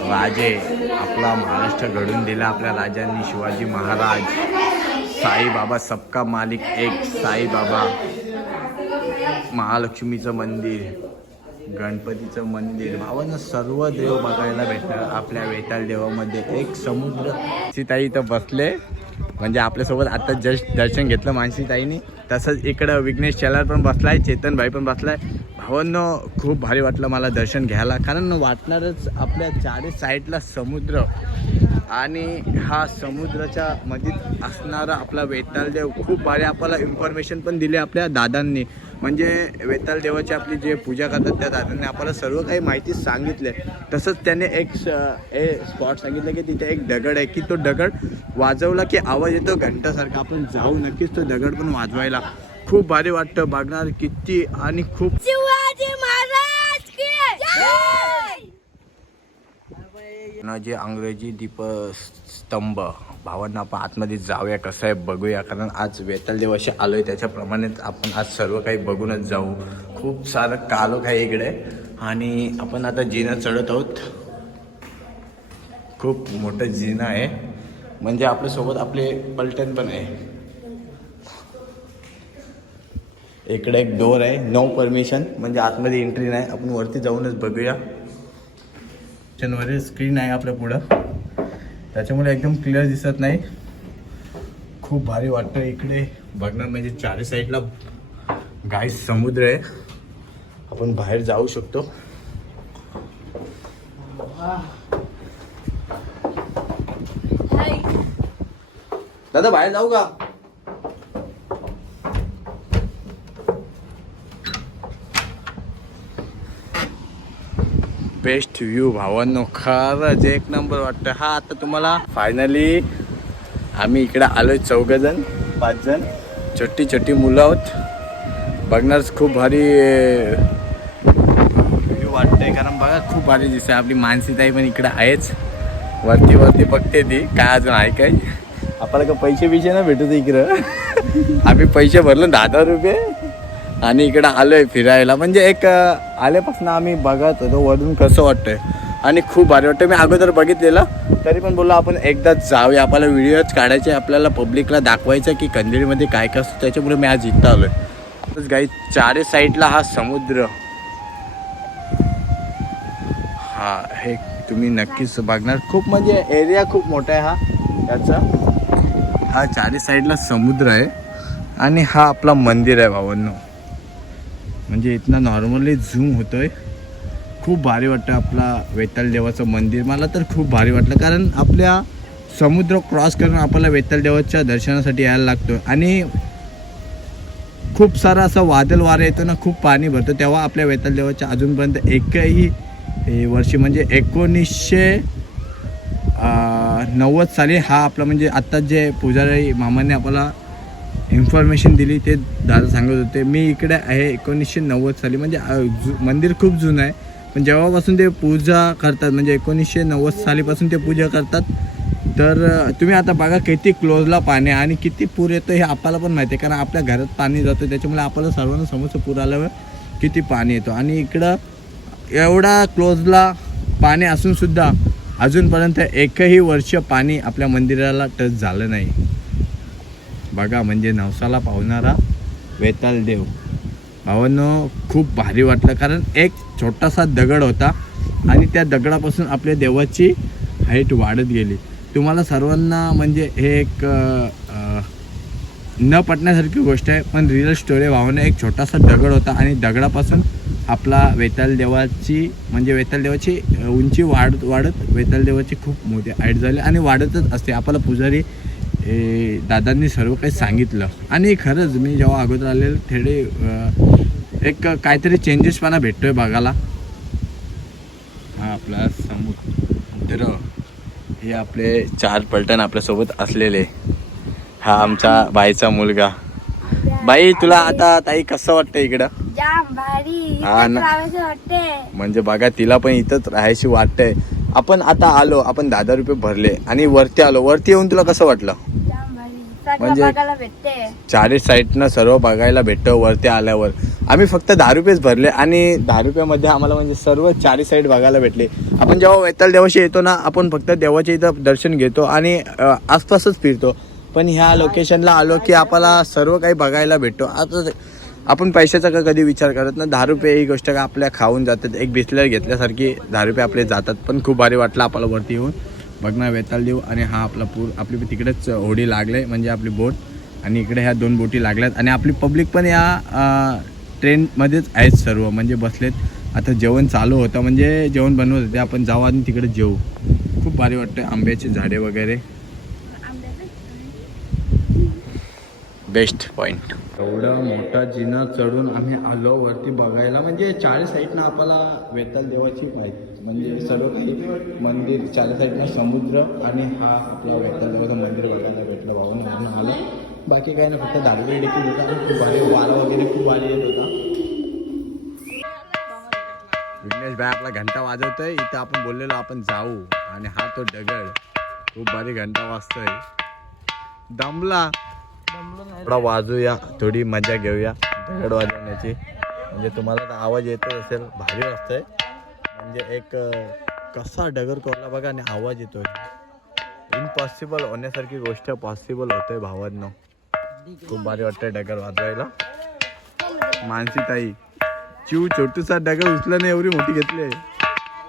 राजे आपला महाराष्ट्र घडून दिला आपल्या राजांनी. शिवाजी महाराज, साईबाबा सबका मालिक एक, साईबाबा, महालक्ष्मीचं मंदिर, गणपतीचं मंदिर. भावांना सर्व देव बघायला भेटणार आपल्या वेताळ देवामध्ये. एक समुद्र. मानसीताई इथं बसले, म्हणजे आपल्यासोबत आता जस्ट दर्शन घेतलं मानसीताईनी. तसंच इकडं विघ्नेश चेलार पण बसलाय, चेतन भाई पण बसलाय. भावांनो खूप भारी वाटलं मला दर्शन घ्यायला, कारण वाटणारच आपल्या चारी साईडला समुद्र, आणि हा समुद्राच्या मध्ये असणारा आपला वेताळ देव. खूप भारी आपल्याला इन्फॉर्मेशन पण दिली आपल्या दादांनी. म्हणजे वेताळ देवाची आपली जे पूजा करतात त्या दादांनी आपल्याला सर्व काही माहिती सांगितले. तसंच त्याने एक स्पॉट सांगितलं की तिथे एक दगड आहे की तो दगड वाजवला की आवाज येतो घंटासारखा. आपण जाऊ नक्कीच तो दगड पण वाजवायला. खूप भारी वाटतं बघणार किती आणि खूप. शिवाजी महाराज की जे अंग्रेजी दीपस्तंभ भावांना आपण आतमध्ये जाऊया कसं आहे बघूया. कारण आज वेताळ देवाशी आलोय त्याच्याप्रमाणेच आपण आज सर्व काही बघूनच जाऊ. खूप सारं कालोख आहे इकडे आणि आपण आता जिना चढत आहोत. खूप मोठं जिना आहे म्हणजे आपल्यासोबत आपले पलटण पण आहे. इकडे एक डोर आहे नो परमिशन म्हणजे आतमध्ये एंट्री नाही. आपण वरती जाऊनच बघूया. वर स्क्रीन आहे आपल्या पुढं त्याच्यामुळे एकदम क्लिअर दिसत नाही. खूप भारी वाटतं इकडे बघणार म्हणजे चारी साईडला गाय समुद्र आहे. आपण बाहेर जाऊ शकतो. दादा बाहेर जाऊ का? बेस्ट व्ह्यू भावांनो खरंच एक नंबर वाटतं. हा आता तुम्हाला फायनली आम्ही इकडे आलोय 4 जण 5 जण छोटी छोटी मुलं आहोत. बघणारच खूप भारी व्ह्यू वाटतंय कारण बघा खूप भारी दिसते. आपली मानसीताई पण इकडे आहेच वरती वरती बघते ती काय अजून आहे काय. आपल्याला का पैसे बिशे ना भेटत इकडं. आम्ही पैसे भरलो 10,000 रुपये आणि इकडं आलोय फिरायला. म्हणजे एक आल्यापासून आम्ही बघत होतो वरून कसं वाटतंय आणि खूप भारी वाटतं. मी अगोदर बघितलेलं तरी पण बोललो आपण एकदाच जाऊया. आपल्याला व्हिडिओज काढायचे आपल्याला पब्लिकला दाखवायचं की कंदिरीमध्ये काय काय असतं. त्याच्यामुळे मी आज इथं आलोय. तसंच काही चारी साईडला हा समुद्र हा हे तुम्ही नक्कीच बघणार. खूप म्हणजे एरिया खूप मोठा आहे हा याचा. हा चारी साईडला समुद्र आहे आणि हा आपला मंदिर आहे भावांनो. म्हणजे इथनं नॉर्मली झूम होतोय. खूप भारी वाटतं आपला वेताळ देवाचं मंदिर. मला तर खूप भारी वाटलं कारण आपल्या समुद्र क्रॉस करून आपल्याला वेताळ देवाच्या दर्शनासाठी यायला लागतो आणि खूप सारा असं वादळ वारा येतो ना खूप पाणी भरतं तेव्हा आपल्या वेताळ देवाच्या अजूनपर्यंत एकही वर्षी म्हणजे 1990 साली हा आपला म्हणजे आत्ता जे पुजारी मामाने आपल्याला इन्फॉर्मेशन दिली ते दादा सांगत होते. मी इकडे आहे 1990 साली म्हणजे मंदिर खूप जुनं आहे पण जेव्हापासून ते पूजा करतात म्हणजे 1990 सालीपासून ते पूजा करतात. तर तुम्ही आता बघा किती क्लोजला पाणी आहे आणि किती पूर येतो हे आपल्याला पण माहिती आहे कारण आपल्या घरात पाणी जातं त्याच्यामुळे आपल्याला सर्वांना समजतं पूर आल्यावर किती पाणी येतो. आणि इकडं एवढा क्लोजला पाणी असूनसुद्धा अजूनपर्यंत एकही वर्ष पाणी आपल्या मंदिराला टच झालं नाही. बघा म्हणजे नवसाला पावणारा वेताळ देव. भावांनो खूप भारी वाटलं कारण एक छोटासा दगड होता आणि त्या दगडापासून आपल्या देवाची हाईट वाढत गेली. तुम्हाला सर्वांना म्हणजे हे एक न पटण्यासारखी गोष्ट आहे पण रिअल स्टोरी. भावांनो एक छोटासा दगड होता आणि दगडापासून आपला वेताळ देवाची म्हणजे वेताळ देवाची उंची वाढत वाढत वेताळ देवाची खूप मोठी हाईट झाली आणि वाढतच असते. आपल्याला पुजारी दादांनी सर्व काही सांगितलं आणि खरंच मी जेव्हा अगोदर आलेलं थोडे एक काहीतरी चेंजेसपणा भेटतोय बघायला. हा आपला समुद्र हे आपले 4 पलटण आपल्यासोबत असलेले. हा आमचा बाईचा मुलगा. बाई तुला आता ताई कसं वाटतं इकडं? जाम भारी हा ना. राहायचं वाटते. म्हणजे बघा तिला पण इथंच राहायची वाटतंय. आपण आता आलो आपण 10,000 रुपये भरले आणि वरती आलो. वरती येऊन तुला कसं वाटलं? जाम भारी सगळं म्हणजे बघायला भेटते. चारी साईडनं सर्व बघायला भेटतं. वरती आल्यावर आम्ही फक्त 10 रुपयेच भरले आणि 10 रुपयामध्ये आम्हाला म्हणजे सर्व चारी साईड बघायला भेटले. आपण जेव्हा वेताळ देवाशी येतो ना आपण फक्त देवाच्या इथं दर्शन घेतो आणि आसपासच फिरतो पण ह्या लोकेशनला आलो की आपल्याला सर्व काही बघायला भेटतो. आता आपण पैशाचा का कधी विचार करत ना. 10 रुपये ही गोष्ट का आपल्या खाऊन जातात. एक बिस्लरी घेतल्यासारखी 10 रुपये आपले जातात. पण खूप भारी वाटलं आपल्याला वरती येऊन बघणार वेताळ देव. आणि हा आपला पूर आपली तिकडेच होडी लागले म्हणजे आपली बोट आणि इकडे ह्या 2 बोटी लागल्यात आणि आपली पब्लिक पण या ट्रेनमध्येच आहेत सर्व म्हणजे बसलेत. आता जेवण चालू होतं म्हणजे जेवण बनवत होते. आपण जाऊ आणि तिकडे जेवू. खूप भारी वाटतं. आंब्याची झाडे वगैरे बेस्ट पॉइंट. एवढा मोठा जिना चढून आम्ही आलो वरती बघायला. म्हणजे चारी साईडनं आपल्याला वेताळ देवाची माहिती, म्हणजे सर्व काही मंदिर चारी साईडनं समुद्र आणि हा आपला वेताळ देवाचं मंदिर बघायला भेटलं. भाऊन म्हणून आलं. बाकी काही नाही, फक्त दाडगडी देखील होता आणि खूप भारी वारा वगैरे खूप भारी येत होता. विघ्नेश भाई आपला घंटा वाजवतोय. इथं आपण बोललेलो आपण जाऊ आणि हा तो दगड खूप भारी घंटा वाजतोय. दमला थोडा वाजूया, थोडी मजा घेऊया दगड वाजवण्याची. म्हणजे तुम्हाला तर आवाज येतच असेल, भारी वाजतंय. म्हणजे एक कसा दगड कोरला बघा आणि आवाज येतोय. इम्पॉसिबल होण्यासारखी गोष्ट पॉसिबल होतंय भावांनो. खूप भारी वाटतंय दगड वाजवायला. मानसी ताई चिव छोटूसा दगड उचलं नाही, एवढी मोठी घेतली.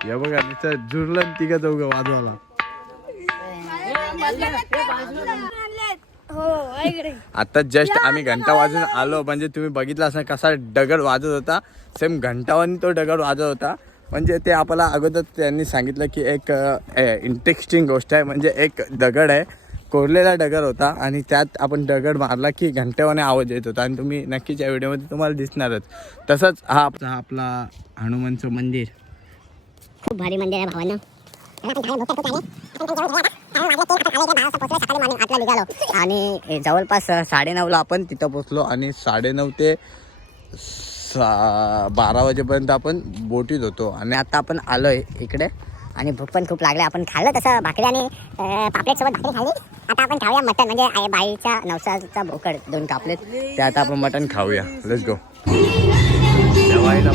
हे बघा तिचं झुरलं तिघं चौघं वाजवायला. आता जस्ट आम्ही घंटा वाजून आलो. म्हणजे तुम्ही बघितलं असं कसा दगड वाजत होता, सेम घंटावानी तो दगड वाजत होता. म्हणजे ते आपल्याला अगोदर त्यांनी सांगितलं की एक इंटरेस्टिंग गोष्ट आहे. म्हणजे एक दगड आहे, कोरलेला दगड होता आणि त्यात आपण दगड मारला की घंट्यावाने आवाज येत होता. आणि तुम्ही नक्कीच या व्हिडिओमध्ये तुम्हाला दिसणारच. तसंच हा आपला हनुमानचं मंदिर खूप भारी मंदिर आहे भावांना. आणि जवळपास 9:30ला आपण तिथं पोचलो आणि 9:30 ते 12 वाजेपर्यंत आपण बोटीत होतो. आणि आता आपण आलोय इकडे आणि भूक पण खूप लागली. आपण खाल्लं तसं भाकरी आणि पापलेट सोबत भाकरी खाल्ली. आता आपण खाऊया मटण, म्हणजे बाईच्या नवसाचा बोकड 2 कापलेत. ते आता आपण मटण खाऊया. Let's go. जेवायला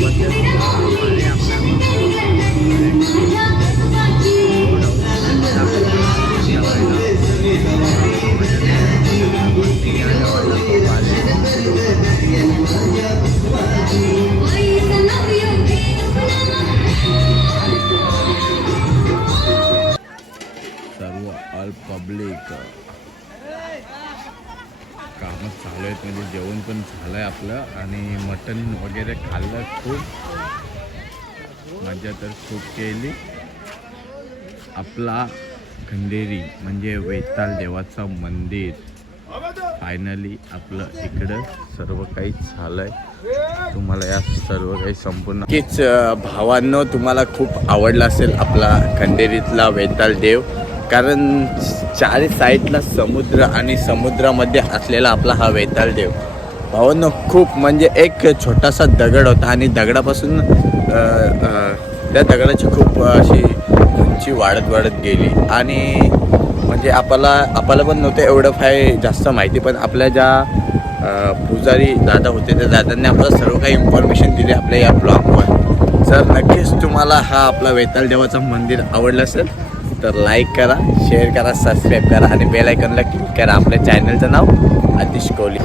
सर्व ऑल पब्लिक कामं चालू आहेत. म्हणजे जेवण पण झालं आहे आपलं आणि मटण वगैरे खाल्लं. खूप मजा तर खूप केली. आपला खंडेरी म्हणजे वेताळ देवाचं मंदिर फायनली आपलं इकडं सर्व काही झालं आहे. तुम्हाला या सर्व काही संपूर्ण नक्कीच भावांनो तुम्हाला खूप आवडला असेल आपला खंडेरीतला वेताळ देव. कारण चारी साईडला समुद्र आणि समुद्रामध्ये असलेला आपला हा वेताळ देव. भावांनो खूप म्हणजे एक छोटासा दगड होता आणि दगडापासून त्या दगडाची खूप अशी उंची वाढत गेली. आणि म्हणजे आपल्याला पण नव्हतं एवढं जास्त माहिती, पण आपल्या ज्या पुजारी दादा होते त्या दादांनी आपल्याला सर्व काही इन्फॉर्मेशन दिली आपल्या या ब्लॉगवर. जर नक्कीच तुम्हाला हा आपला वेताळ देवाचं मंदिर आवडलं असेल तर लाईक करा, शेअर करा, सबस्क्राईब करा आणि बेल आयकॉनला क्लिक करा. आपल्या चॅनलचं नाव आतिश कोहली.